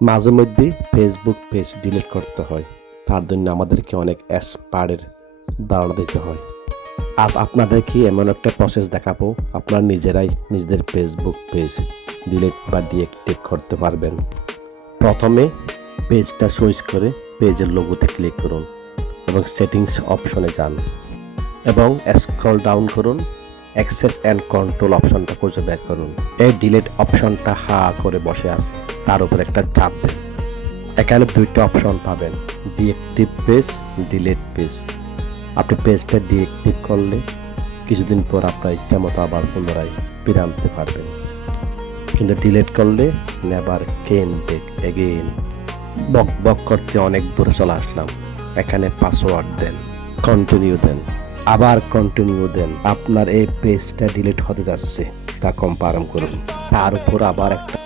মাঝে মধ্যে Facebook page delete করতে হয়, তার জন্য আমাদেরকে অনেক এক্সপার্টের দাঁড়া দিতে হয়। আজ আপনাদেরকে এমন একটা প্রসেস দেখাবো, আপনারা নিজেরাই নিজেদের ফেসবুক পেজ ডিলিট বা ডিঅ্যাক্টিভ করতে পারবেন। প্রথমে পেজটা সুইচ করে পেজের লোগোতে ক্লিক করুন এবং সেটিংস অপশনে যান এবং স্ক্রল ডাউন করুন। অ্যাক্সেস অ্যান্ড কন্ট্রোল অপশনটা খুঁজে বের করুন। এই ডিলিট অপশনটা হা করে বসে আছে, তার উপর একটা চাপ দেন। এখানে দুইটা অপশন পাবেন, ডিঅ্যাক্টিভ পেজ, ডিলিট পেজ। আপনি পেজটা ডিঅ্যাক্টিভ করলে কিছুদিন পর আপনার ইচ্ছা মতো আবার পুনরায় ফিরে আনতে পারবেন, কিন্তু ডিলিট করলে নেভার ক্যান ব্যাক এগেইন। বক বক করতে অনেক দূরে চলে আসলাম। এখানে পাসওয়ার্ড দেন, কন্টিনিউ দেন, আবার কন্টিনিউ দেন। আপনার এই পেজটা ডিলিট হতে যাচ্ছে তা কনফার্ম করুন। তার উপর আবার একটা